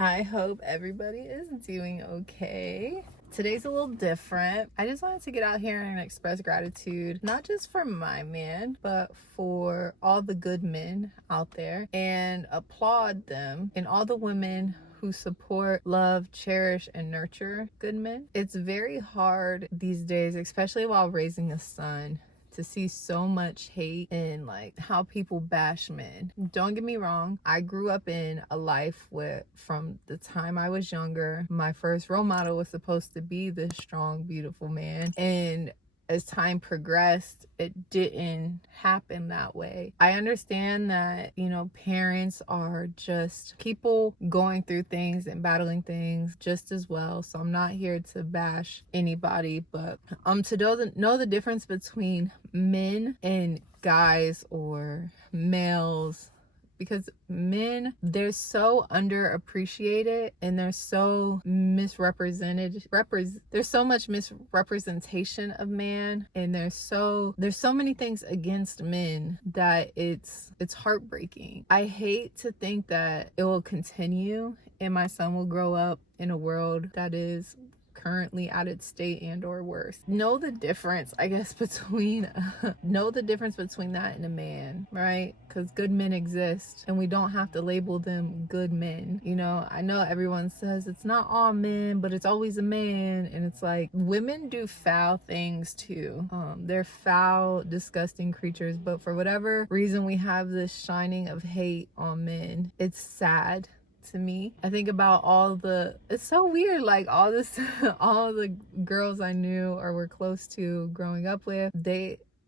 I hope everybody is doing okay. Today's a little different. I just wanted to get out here and express gratitude, not just for my man, but for all the good men out there, and applaud them and all the women who support, love, cherish, and nurture good men. It's very hard these days, especially while raising a son, to see so much hate and like how people bash men. Don't get me wrong, I grew up in a life where from the time I was younger, my first role model was supposed to be this strong, beautiful man. And as time progressed, it didn't happen that way. I understand that, parents are just people going through things and battling things just as well. So I'm not here to bash anybody, but to know the difference between men and guys or males, because men, they're so underappreciated and they're so misrepresented. There's so much misrepresentation of man, and there's so many things against men that it's heartbreaking. I hate to think that it will continue and my son will grow up in a world that is currently at its state and or worse. Know the difference, I guess, between that and a man, right? Because good men exist and we don't have to label them good men. I know everyone says it's not all men, but it's always a man. And it's like, women do foul things too. They're foul, disgusting creatures, but for whatever reason we have this shining of hate on men. It's sad to me. I think about it's so weird, like all the girls I knew or were close to growing up with,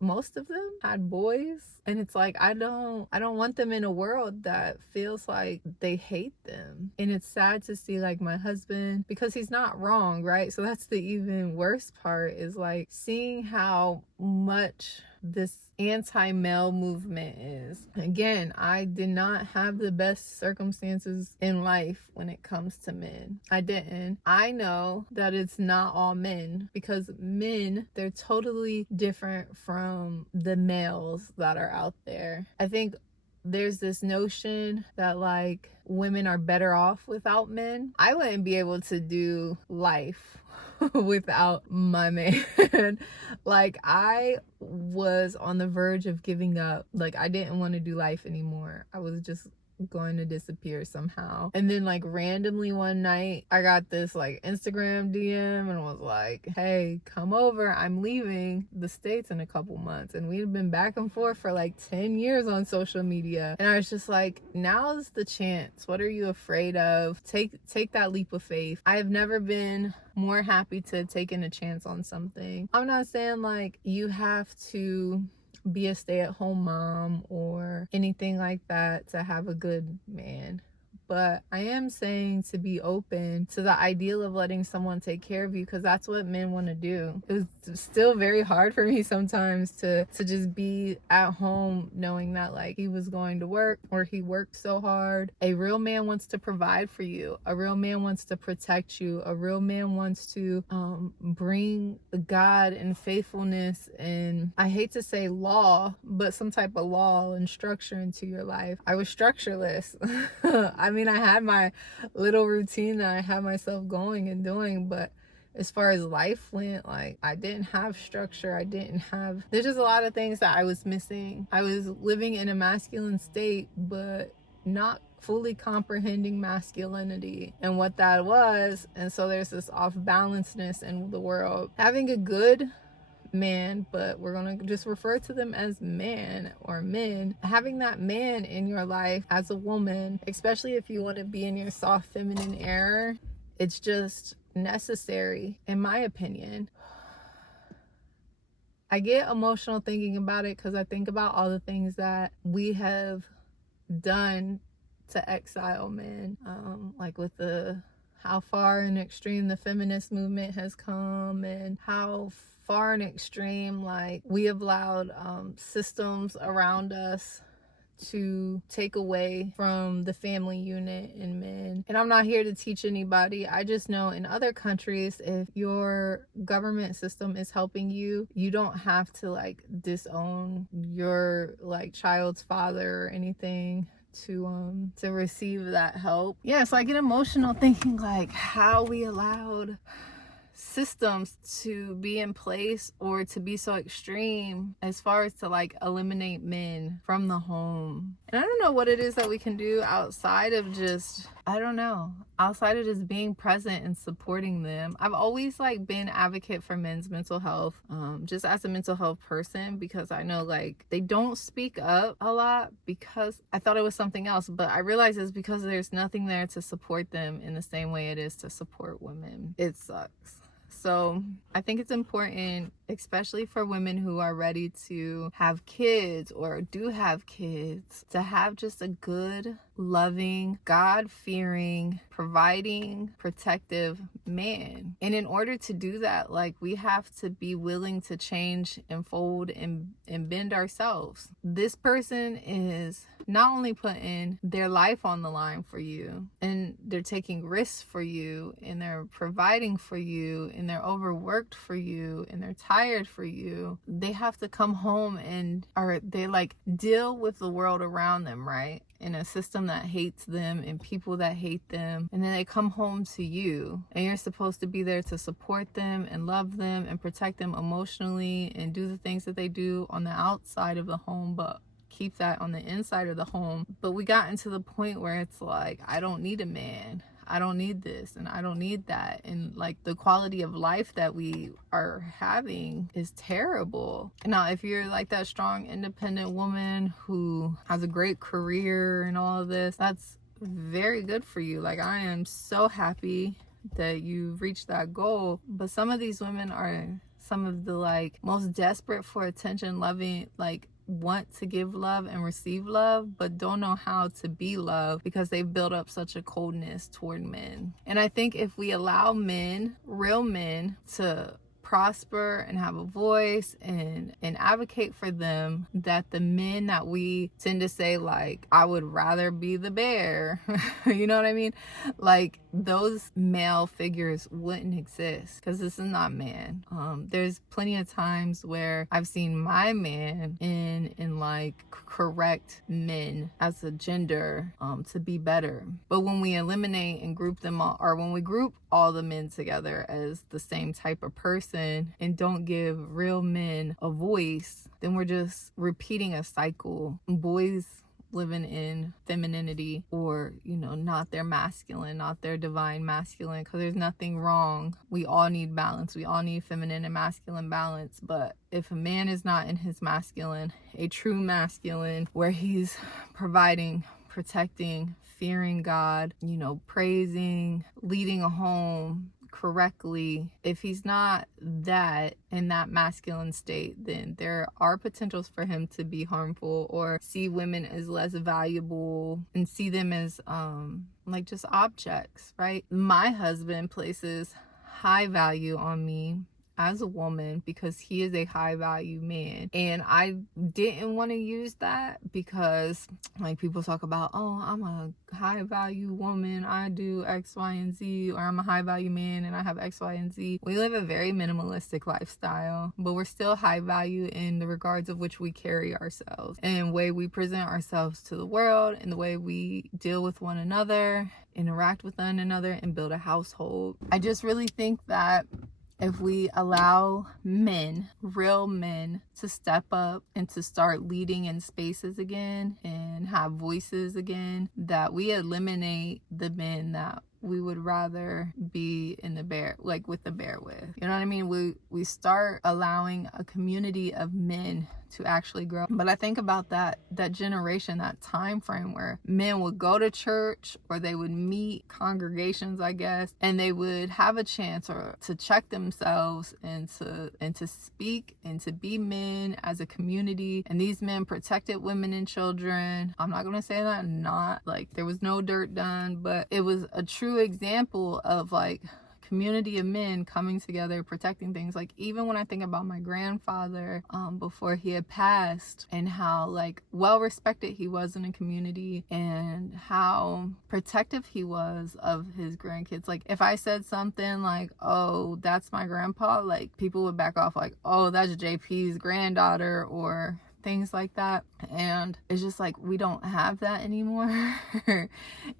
most of them had boys, and it's like I don't want them in a world that feels like they hate them. And it's sad to see like my husband, because he's not wrong, right? So that's the even worst part, is like seeing how much this anti-male movement is. Again, I did not have the best circumstances in life when it comes to men. I didn't. I know that it's not all men, because men, they're totally different from the males that are out there. I think there's this notion that like women are better off without men. I wouldn't be able to do life without my man. Like, I was on the verge of giving up. Like, I didn't want to do life anymore. I was just going to disappear somehow. And then like randomly one night I got this like Instagram DM and was like, hey, come over, I'm leaving the States in a couple months. And we'd been back and forth for like 10 years on social media, and I was just like, now's the chance. What are you afraid of? Take that leap of faith. I have never been more happy to have taken a chance on something. I'm not saying like you have to be a stay-at-home mom or anything like that to have a good man, but I am saying to be open to the ideal of letting someone take care of you, because that's what men want to do. It was still very hard for me sometimes to just be at home knowing that like he was going to work, or he worked so hard. A real man wants to provide for you. A real man wants to protect you. A real man wants to bring God and faithfulness, and I hate to say law, but some type of law and structure into your life. I was structureless. I mean, I had my little routine that I had myself going and doing, but as far as life went, like I didn't have structure. There's just a lot of things that I was missing. I was living in a masculine state, but not fully comprehending masculinity and what that was. And so there's this off-balancedness in the world. Having a good man, but we're gonna just refer to them as man or men. Having that man in your life as a woman, especially if you want to be in your soft feminine era, it's just necessary, in my opinion. I get emotional thinking about it because I think about all the things that we have done to exile men, like with how far and extreme the feminist movement has come, and how far and extreme like we have allowed systems around us to take away from the family unit in men. And I'm not here to teach anybody. I just know in other countries, if your government system is helping you, you don't have to like disown your like child's father or anything to receive that help. Yeah, so I get emotional thinking like how we allowed systems to be in place or to be so extreme as far as to like eliminate men from the home. And I don't know what it is that we can do outside of just, I don't know, outside of just being present and supporting them. I've always like been advocate for men's mental health, just as a mental health person, because I know like they don't speak up a lot because I thought it was something else, but I realize it's because there's nothing there to support them in the same way it is to support women. It sucks. So I think it's important, especially for women who are ready to have kids or do have kids, to have just a good, loving, God-fearing, providing, protective man. And in order to do that, like, we have to be willing to change and fold and bend ourselves. This person is not only putting their life on the line for you, and they're taking risks for you, and they're providing for you, and they're overworked for you, and they're tired for you. They have to come home they like deal with the world around them, right? In a system that hates them and people that hate them. And then they come home to you, and you're supposed to be there to support them and love them and protect them emotionally and do the things that they do on the outside of the home, but keep that on the inside of the home. But we gotten to the point where it's like, I don't need a man. I don't need this and I don't need that. And like the quality of life that we are having is terrible. Now, if you're like that strong, independent woman who has a great career and all of this, that's very good for you. Like, I am so happy that you've reached that goal. But some of these women are some of the like most desperate for attention, loving, like want to give love and receive love, but don't know how to be loved because they've built up such a coldness toward men. And I think if we allow men, real men, to prosper and have a voice and advocate for them, that the men that we tend to say like, I would rather be the bear, you know what I mean? Like, those male figures wouldn't exist, because this is not man. There's plenty of times where I've seen my man in like correct men as a gender to be better. But when we eliminate and group them all, or when we group all the men together as the same type of person and don't give real men a voice, then we're just repeating a cycle. Boys living in femininity, or, you know, not their masculine, not their divine masculine, because there's nothing wrong. We all need balance. We all need feminine and masculine balance. But if a man is not in his masculine, a true masculine, where he's providing, protecting, fearing God, you know, praising, leading a home correctly, if he's not that in that masculine state, then there are potentials for him to be harmful or see women as less valuable and see them as like just objects, right? My husband places high value on me as a woman because he is a high value man, and I didn't want to use that because like people talk about, oh, I'm a high value woman, I do X, Y, and Z, or I'm a high value man and I have X, Y, and Z. We live a very minimalistic lifestyle, but we're still high value in the regards of which we carry ourselves and the way we present ourselves to the world and the way we deal with one another, interact with one another, and build a household. I just really think that if we allow men, real men, to step up and to start leading in spaces again and have voices again, that we eliminate the men that we would rather be in the bear, like with the bear with. You know what I mean? We start allowing a community of men to actually grow. But I think about that generation, that time frame where men would go to church, or they would meet congregations, I guess, and they would have a chance or to check themselves and to speak and to be men as a community. And these men protected women and children. I'm not gonna say that not like there was no dirt done, but it was a true example of like community of men coming together, protecting things. Like, even when I think about my grandfather before he had passed, and how like well respected he was in the community and how protective he was of his grandkids. Like, if I said something like, oh, that's my grandpa, like people would back off like, oh, that's JP's granddaughter, or things like that. And it's just like we don't have that anymore.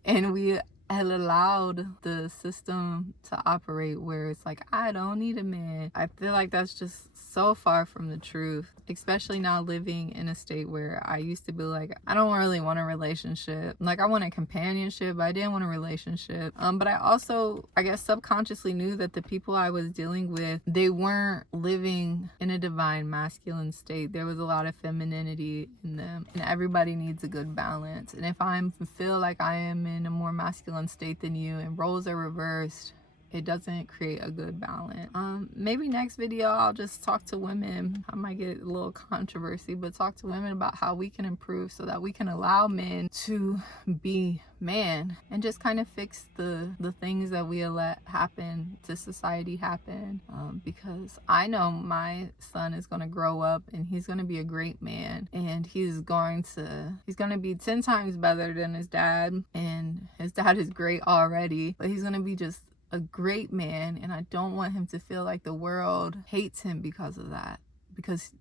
And we had allowed the system to operate where it's like, I don't need a man. I feel like that's just so far from the truth, especially now living in a state where I used to be like, I don't really want a relationship. Like, I wanted companionship, but I didn't want a relationship. But I also, I guess, subconsciously knew that the people I was dealing with, they weren't living in a divine masculine state. There was a lot of femininity in them, and everybody needs a good balance. And if I feel like I am in a more masculine state than you and roles are reversed, it doesn't create a good balance. Maybe next video I'll just talk to women. I might get a little controversy, but talk to women about how we can improve so that we can allow men to be man and just kind of fix the things that we let happen to society happen. Because I know my son is going to grow up and he's going to be a great man, and he's going to be 10 times better than his dad, and his dad is great already, but he's going to be just a great man. And I don't want him to feel like the world hates him because of that,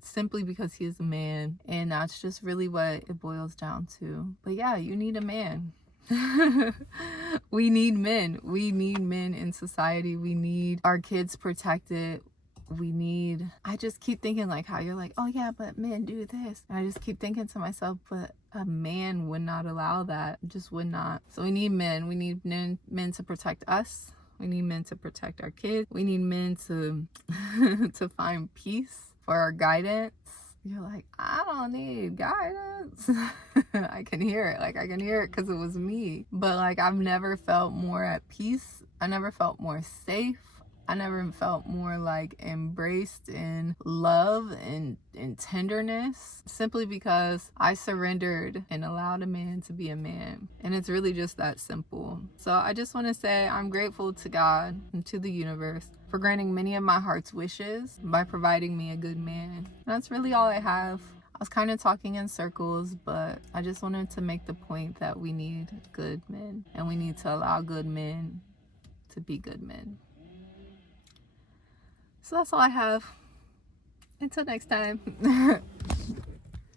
simply because he is a man. And that's just really what it boils down to. But yeah, you need a man. We need men. We need men in society. We need our kids protected. I just keep thinking like how you're like, oh yeah, but men do this. And I just keep thinking to myself, but a man would not allow that. Just would not. So we need men. We need men to protect us. We need men to protect our kids. We need men to to find peace for our guidance. You're like, I don't need guidance. I can hear it. Like, I can hear it because it was me. But like, I've never felt more at peace. I never felt more safe. I never felt more like embraced in love and tenderness, simply because I surrendered and allowed a man to be a man. And it's really just that simple. So I just want to say I'm grateful to God and to the universe for granting many of my heart's wishes by providing me a good man. And that's really all I have. I was kind of talking in circles, but I just wanted to make the point that we need good men, and we need to allow good men to be good men. So that's all I have. Until next time.